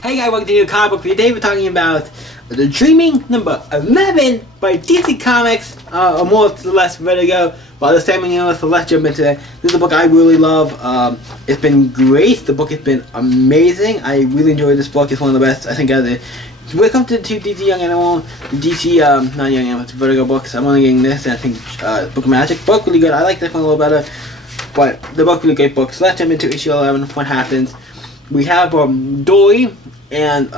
Hey guys, welcome to the new comic book. Today we're talking about The Dreaming number 11 by DC Comics, or more or less Vertigo. But the same universe, so let's jump into it. This is a book I really love. It's been great. The book has been amazing. I really enjoyed this book. It's one of the best I think out there. Welcome to DC Young Animal, the DC, not Young Animal, it's Vertigo books. I'm only getting this, and I think Book of Magic. Book really good. I like this one a little better. But the book really great book. So let's jump into issue 11. What happens? We have Dory and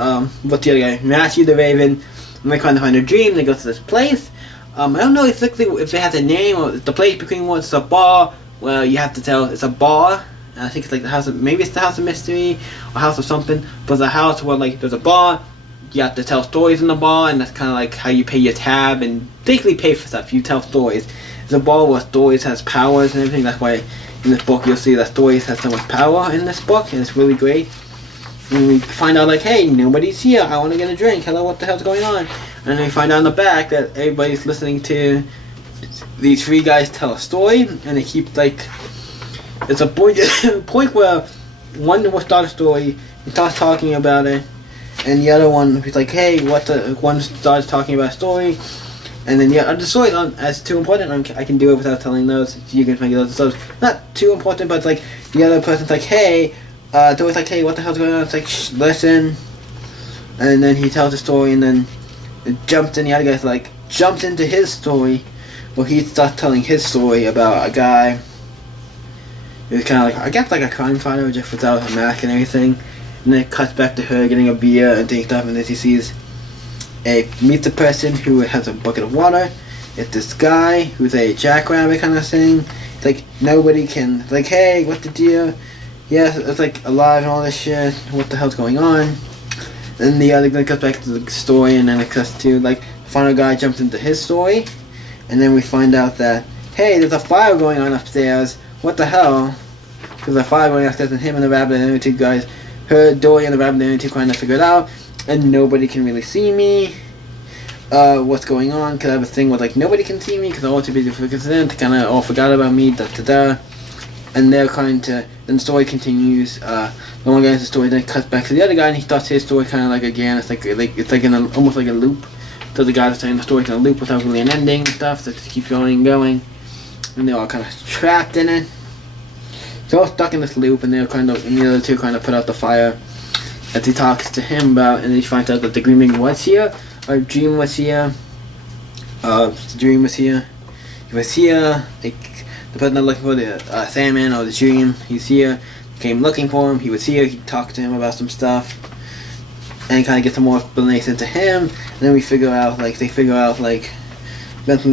what's the other guy? Matthew the Raven. And they're trying to find a dream. They go to this place. I don't know exactly if it has a name or the place between what. It's a bar. Well, you have to tell it's a bar. And I think it's like the house of, maybe it's the House of Mystery or House of something. But it's a house where like there's a bar. You have to tell stories in the bar, and that's kind of like how you pay your tab and basically pay for stuff. You tell stories. It's a bar where stories has powers and everything. That's why in this book you'll see that stories has so much power in this book, and it's really great. And we find out like, hey, nobody's here. I want to get a drink. Hello, what the hell's going on? And then we find out in the back that everybody's listening to these three guys tell a story, and they keep like, it's a point where one will start a story, he starts talking about it. And the other one, he's like, hey, one starts talking about a story, and then the story aren't as too important. I can do it without telling those. You can make those. So it's not too important, but it's like the other person's like, hey, Dory's like, hey, what the hell's going on? It's like, shh, listen. And then he tells the story, and then it jumps in. The other guy's like, jumps into his story, where he starts telling his story about a guy who's kind of like, I guess like a crime fighter, just without a mask and everything. And then it cuts back to her getting a beer and doing stuff, and then she meets a person who has a bucket of water. It's this guy who's a jackrabbit kind of thing. It's like nobody can, like, hey, what's the deal? Yeah, it's like alive and all this shit. What the hell's going on? And the other guy cuts back to the story, and then it cuts to like the final guy jumps into his story, and then we find out that, hey, there's a fire going on upstairs. What the hell? There's a fire going upstairs, and him and the rabbit and the two guys. Her, Dory, and the rabbit and the two trying to figure it out, and nobody can really see me. What's going on? Because I have a thing with like nobody can see me because I'm all too busy focusing in. They kind of all forgot about me. And they're trying to. Then the story continues. The one guy has the story, then it cuts back to the other guy, and he starts his story kind of like again. It's like in almost like a loop. So the guy's saying the story's in a loop without really an ending and stuff. So it just keeps going and going, and they're all kind of trapped in it. They're all stuck in this loop, and they're kind of, and the other two kind of put out the fire as he talks to him about, and then he finds out that the dreaming was here, or dream was here, the dream was here, he was here, like, the person not looking for the Sandman or the dream, he's here, came looking for him, he was here, he talked to him about some stuff, and kind of get some more explanation to him, and then they figure out, eventually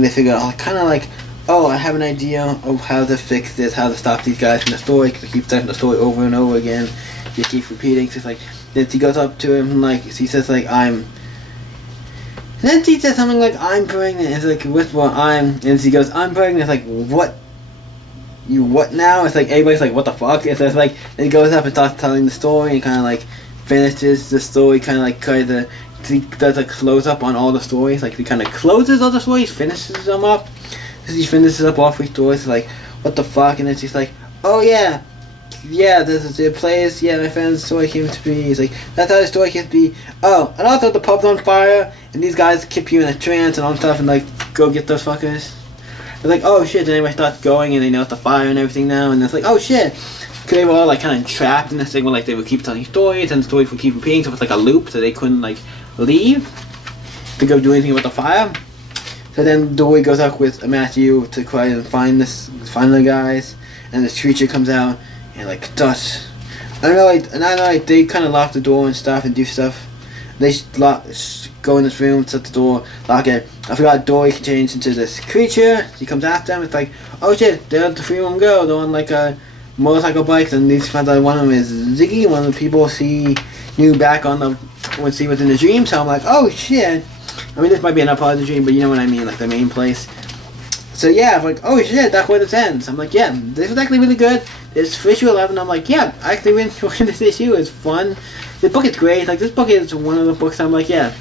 they figure out, kind of like, oh, I have an idea of how to fix this, how to stop these guys from the story, because they keep telling the story over and over again. They keep repeating. So it's like, then he goes up to him, like, he says, like, and then he says something like, I'm pregnant. It's like, whisper, and he goes, I'm pregnant. It's like, what? You what now? It's like, everybody's like, what the fuck? It's like, then he goes up and starts telling the story, and kind of like, finishes the story, kind of like, he does a close up on all the stories. Like, he kind of closes all the stories, finishes them up. He finishes up all three stories, like, what the fuck, and then she's like, oh yeah, this is the place, yeah, my friend's story came to be, he's like, that's how the story came to be, oh, and also the pub's on fire, and these guys keep you in a trance and all stuff, and like, go get those fuckers. They're like, oh shit, then everybody starts going, and they know it's the fire and everything now, and it's like, oh shit, because they were all like kind of trapped in this thing where like they would keep telling stories, and the stories would keep repeating, so it's like a loop, so they couldn't like leave to go do anything with the fire. So then Dory goes up with Matthew to try and find the guys, and this creature comes out and like starts. I don't know, they kind of lock the door and stuff and do stuff. They go in this room, shut the door, lock it. I forgot Dory can change into this creature. She comes after them. It's like, oh shit, they're the three of them go. They're on like a motorcycle bikes, and these find out one of them is Ziggy. One of the people knew back on the when she was in the dream. So I'm like, oh shit. I mean, this might be another part of the dream, but you know what I mean, like the main place. So yeah, I'm like, oh shit, that's where this ends. I'm like, yeah, this is actually really good. This issue 11, I'm like, yeah, I actually really enjoyed this issue. It's fun. The book is great. Like, this book is one of the books I'm like, yeah,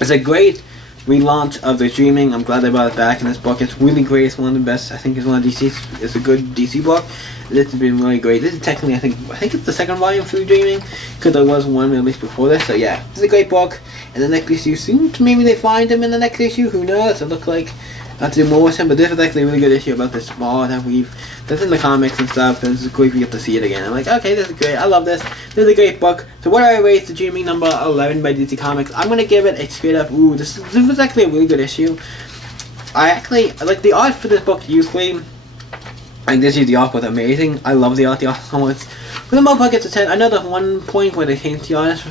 it's a great relaunch of The Dreaming. I'm glad they brought it back in this book. It's really great. It's one of the best. I think it's one of DC's. It's a good DC book. This has been really great. This is technically, I think it's the second volume for The Dreaming, because there was one released before this. So yeah, this is a great book. And the next issue seems maybe they find him in the next issue. Who knows? It looked like I have to do more with him. But this is actually a really good issue about this ball that's in the comics and stuff. And this is great. We get to see it again. I'm like, okay, this is great. I love this. This is a great book. So what do I rate The Dreaming number 11 by DC Comics? I'm gonna give it a straight up. Ooh, this was actually a really good issue. I like the art for this book usually. Like this year the art was amazing. I love the art. The art so much. But the motherfucker gets a 10. I know there's one point where they changed the artist,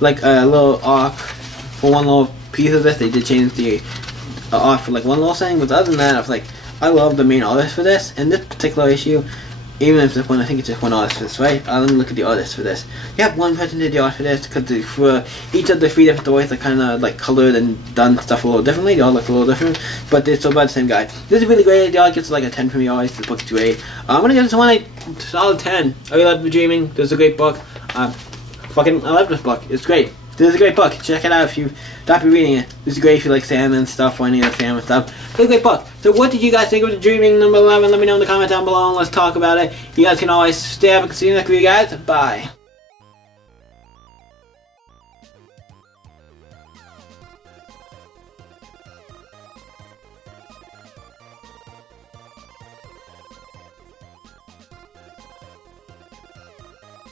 like a little arc for one little piece of this. They did change the art for like one little thing. But other than that, I was like, I love the main artist for this. In this particular issue, even if this one, I think it's just one artist for this, right? Let me look at the artist for this. Yeah, one person did the art for this, because for each of the 3 different stories, they kind of like colored and done stuff a little differently. They all look a little different, but they're still by the same guy. This is really great. The art gets like a 10 from me always. The book's great. I'm gonna give this one a solid 10. I really love The Dreaming. This is a great book. I love this book. It's great. This is a great book. Check it out if you stop reading it. This is great if you like Sam and stuff, or any other Sam and stuff. It's a great book. So what did you guys think of The Dreaming number 11? Let me know in the comments down below and let's talk about it. You guys can always stay up and see you next video, guys. Bye.